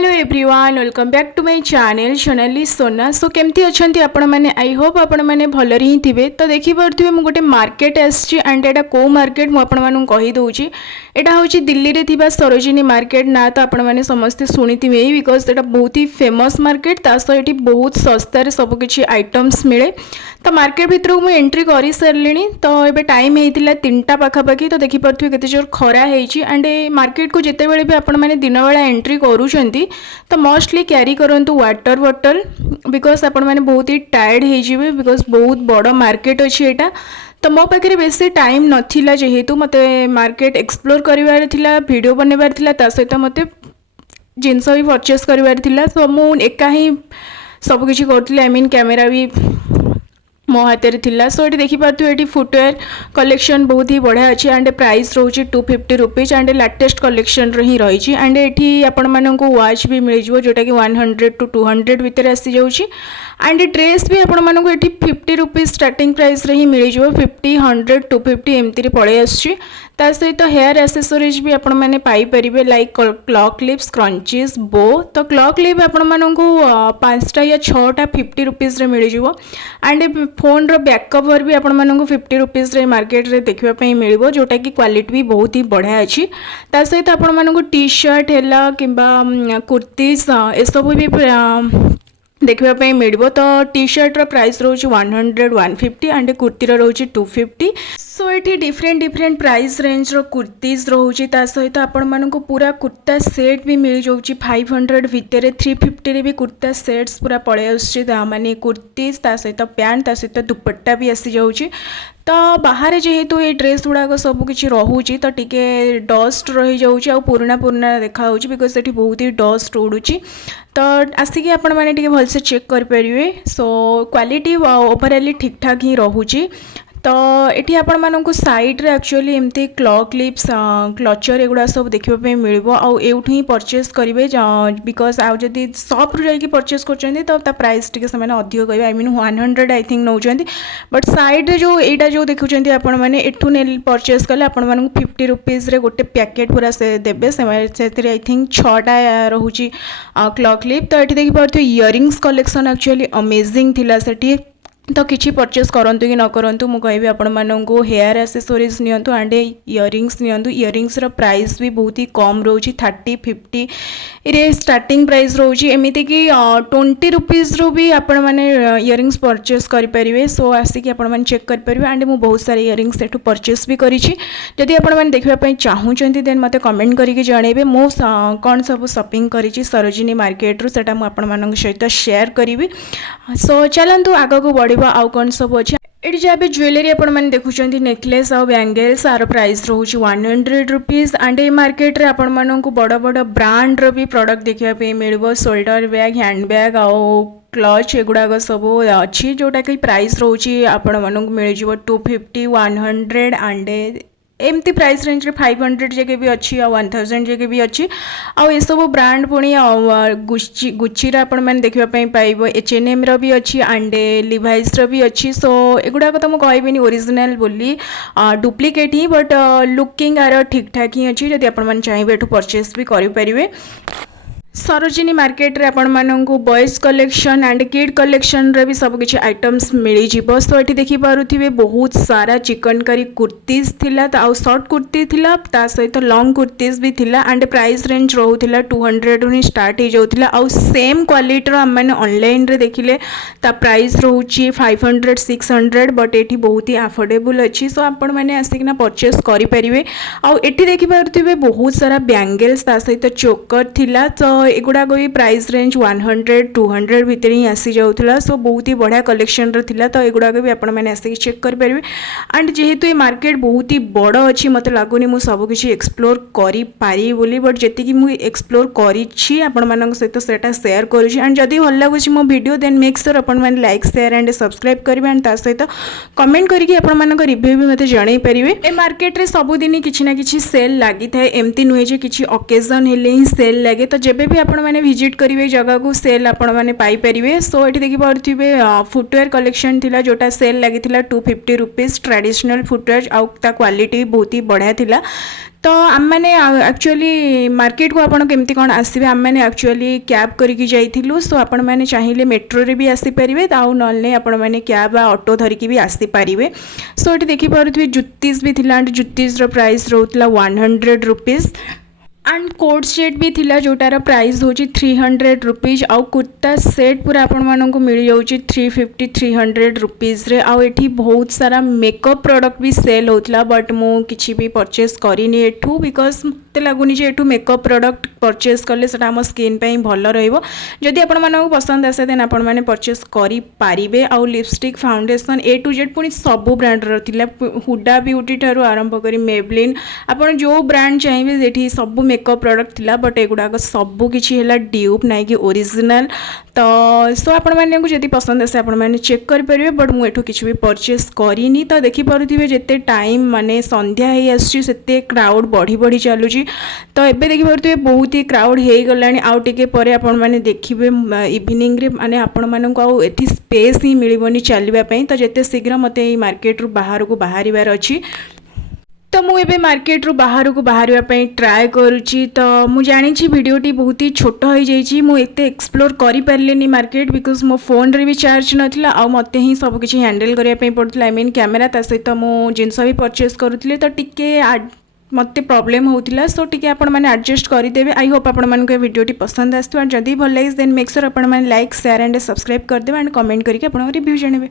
Hello everyone welcome back to my channel Sonali Sona. So केमती अच्छा आपण मैंने आई होप आपण मैंने भलरे ही थे। तो देखिपे मुझे गोटे मार्केट आसी एंड एटा को मार्केट मुझे कहीदे यहाँ हूँ दिल्ली में थी सरोजिनी मार्केट ना तो आपण मैंने समस्ते शुणी थे बिकज यहाँ बहुत ही फेमस मार्केट ता सहित बहुत सस्तार सबकि आइटम्स मिले। तो मार्केट भितर को मुझे एंट्री कर सारे तो ये टाइम होता 3टा पाखापाखि। तो देखिपे केते जोर खरा होती एंड मार्केट को जिते बड़े भी आपण मैंने दिन बेला एंट्री करूँ तो मोस्टली कैरी करंतु वाटर बॉटल बिकज आपण मैंने बहुत ही टायर्ड हो बिकज बहुत बड़ मार्केट अच्छी यहाँ। तो मो पाखे बेसी टाइम नाला जेहेतु मत मार्केट एक्सप्लोर कर वीडियो बनवार सहित मत जिनस भी परचेस कर तो मुझे एका ही सबकि करी आई मीन कैमेरा भी मो हाथ में। सो ये देखिपे ये फुटवेयर कलेक्शन बहुत ही बढ़िया अच्छी एंड प्राइस रोचे 250 रुपीज एंड लेटेस्ट कलेक्शन ही रही एंड ये आपण मानक वाच भी मिल जोटा कि 100 to 200 भितर आसी जाऊँगी एंड ड्रेस भी आपण मानक ये 50 रुपीज स्टार्टिंग प्राइस रे ही मिल 50 100 250 एमती पड़े आसी। सहित हेयर एसेसरीज भी आपण मैंने पाइपर like claw clips scrunchies bow. तो क्लॉ क्लिप आपण मानक 5टा या 6टा 50 रुपीज मिल एंड फोन रो बैक कवर भी आपण मानक 50 रुपीज मार्केट रे देखा मिल जोटा कि क्वालिटी भी बहुत ही बढ़िया अच्छी। सहित आपण मानक टी शर्ट है कि कुर्तीज ए सब भी देखापी मिल। तो टी शर्टर प्राइस रोचे 100 150 एंड कुर्तीर रोचे 250। सो ये डिफरेंट प्राइस रेंज रो कुर्तीज रोचे सहित आपण मानक पूरा कुर्ता सेट भी मिल जाऊँगी 500 भितर 350 रे भी कुर्ता सेट्स पूरा पड़े आने कुर्तीज सहित पैंट सहित दुपट्टा भी आसी जाऊँगी। तो बाहर जेहेतु ये ड्रेस गुड़ाक सबकि रोचे तो टी डस्ट रही जाऊँगी पुराना पुराना देखा बिकज ये बहुत ही डस्ट उड़ूची। तो आसिक आपण मैंने भलसे चेक करें। सो क्वालिटी ओवरऑल ठीक ठाक ही रोचे। तो ये आपण मानक साइड रे एक्चुअली एमती क्लॉ क्लिप्स क्लचर एगुड़ा सब देखापी मिल आउठू ही परचेस करेंगे बिकज आउ जदि शॉप रू जाकि परचेस कर प्राइस टी से अधिक कह I mean 100 I think now but side रे जो एटा जो देखुं आपण मैंने एठू ने परचेस कले आपण मानक 50 रुपीज रे गोटे पैकेट पूरा से देबे से आई थिंक 6टा रोचे क्लॉ क्लिप। तो ये देखिए इयरिंग्स कलेक्शन एक्चुअली अमेजिंग थिला सेठी। तो किसी परचेस करंतु कि न करंतु मु कहबी आपण मानंको हेयर एसेसरीज नियंतु एंड इयरिंग्स नियंतु। इयरिंग्स रो प्राइस भी बहुत ही कम रोची 30 50 रे स्टार्टिंग प्राइस रोची एमिति कि 20 रुपीज रो भी आपण माने इयरिंग्स परचेस करि परिबे। सो आसी कि आपण माने चेक करि परिबे एंड मु बहुत सारे इयरिंग्स एठु परचेस भी करिछि। जदि आपण माने देखबा पई चाहूचंती देन मते कमेंट करिके जणेबे मु कोन सब शॉपिंग करिछि सरोजिनी मार्केट रु सेटा मु आपण मानक सहित शेयर करिवि। सो चलंतु आगो को बढ़िबा आउ कोन सब अछि। ये जहाँ भी ज्वेलरी आपण मैंने देखुं नेकलेस आउ बैंगल्स आर प्राइस रोचे 100 रुपीज एंड ये मार्केट रे आपण मानक बड़ बड़ ब्रांड रो भी प्रोडक्ट देखापी मिल शोल्डर बैग हैंड बैग आउ क्लच एगुड़ाक सब अच्छी जोटा कि प्राइस रोचे आपण मानक मिल 250 100 एंड एमती प्राइस रेंज रे 500 जगह भी अच्छी 1000 जगह भी अच्छी आउ ये सब ब्रांड पुणी गुच्ची आपण मैंने देखापी पाइब H&M रो भी अच्छी एंड लिवाइस रो भी अच्छी। सो एगुड़ाक तो मुझे कहबी ओरिजिनल बोली डुप्लिकेट ही बट लुकिंग आर ठीक ठाक ही अच्छी। जदि आपण मैंने चाहिए एठू परचेस भी करें। सरोजिनी मार्केट रे आपण मानक boys collection and kid collection रे भी सबकि आइटम्स मिल जाव। सो ये देखिपे बहुत सारा चिकन करी कुर्तीज थिला आउ शॉर्ट कुर्ती थिला ता सहित लॉन्ग कुर्तीज भी थिला एंड प्राइस रेंज रोला 200 ही स्टार्ट हो जाउथिला आउ सेम क्वालिटी आम मैंने ऑनलाइन रे देखिले ता प्राइस रोचे 500 600 बट ये बहुत ही अफोर्डेबल अच्छी। सो आपण मैंने आसिकना परचेस करें। आउ एठी देखिपे बहुत सारा बैंगल्स ता सहित चोकर थिला। तो एगुड़ाक भी प्राइस रेंज 100 200 भितर ही आसी जाऊला। सो बहुत ही बढ़िया कलेक्शन थिला। तो एगुड़ाक भी आपण मैंने आसिक चेक करेंगे एंड जेहेतु ये मार्केट बहुत ही बड़ अच्छी मत लगुनि मु सबकि एक्सप्लोर करी पारी बोली बट जेतिकी मु एक्सप्लोर करी आपण मानक सहित सेटा शेयर करुछि एंड जदि भल लागुछि मो वीडियो देन मेक श्योर आपण माने लाइक शेयर एंड सब्सक्राइब करेंगे एंड ता सहित कमेंट करके आपण मानक रिव्यू भी मते जणाई परिबे। ए मार्केट रे सबुदिन किछि ना किछि सेल लागि थाए एमती नुहे जे किछि ओकेजन हेले ही सेल लागे। तो जेबे भी आपण मैंने विजिट करेंगे जगह को सेल आपण मैंने पाइपर। सो ये देखिपे फुटवेयर कलेक्शन थिला जोटा सेल लगी 250 रुपीज़ ट्रेडिशनल फुटवेयर आउ ता क्वालिटी बहुत ही बढ़िया थिला। तो आम मैंने एक्चुअली मार्केट को आपड़ केमती कौन आसवे आम मैंने एक्चुअली कैब करके जाइलु। सो आपण मैंने चाहिए मेट्रो रे भी आसीपारे आउ ना आपण मैंने कैब ऑटो धरिकी भी आसीपारे। सो ये देखिपे जुत्तीस भी थिला जुत्तीस प्राइस रोला 100 रुपीज़ एंड कोट सेट भी थिला जोटार प्राइस होची 300 रुपीज़ आउ कुर्ता सेट पूरा आपण मानक मिल जाऊँगी 350-300 रुपीज़ रे। आउ एठी बहुत सारा मेकअप प्रोडक्ट भी सेल होता बट मु किसी भी परचेस करिनी एठू बिकॉज मते लगुनि जे एठू मेकअप प्रोडक्ट परचेस कले सेटा हम स्किन पे भल रहिबो। जदि आपण मानक पसंद आसे देन आपण माने परचेस करि पारिबे। आउ lipstick foundation A to Z पुनी सब ब्रांड रो थिला हुडा ब्यूटी ठारू आरंभ करी मेबलिन आपण जो ब्रांड चाहिए जेठी सब मेकअप प्रोडक्ट थिला बट एगुड़ाक सबू किसी है ड्यूप ना कि ओरिजिनल। तो सो आपण मैंने जदि पसंद आसे आपण मैंने चेक करेंगे बट मुझे किसी भी परचेस करिनी। तो देखिपे जिते टाइम माने संध्या हो आसते क्राउड बढ़ी बढ़ी चलुची। तो एबे देखिपे बहुत ही क्राउड हो गलानी आउ टिके परे आपण मैंने देखिए इवनिंग रे माने आपण मानक आउ एठी स्पेस ही मिलबनी चलबा पई। तो जेते शीघ्र मते मार्केट रु बाहर को बाहर अछि तो मुझे मार्केट रू बाहर को बाहर ट्राए करुँची। तो मुझे जानी भिडटी बहुत ही छोट हो जाइए मुझे एक्सप्लोर कर पारे मार्केट बिकज मो फोन रे भी चार्ज नाला आ मत ही सबकि हैंडल करने पड़ता आई मीन कैमेरा ता सहित मो जिनस भी परचेस करुँगी तो टिके मत प्रॉब्लम होता। सो टी आपने एडजस्ट करदे। आई होप आपण मानक वीडियोटी पसंद आसो जदि भल लगे देन मेक श्योर आपण लाइक शेयर एंड सब्सक्राइब करदे एंड कमेंट करके रिव्यू जानवे।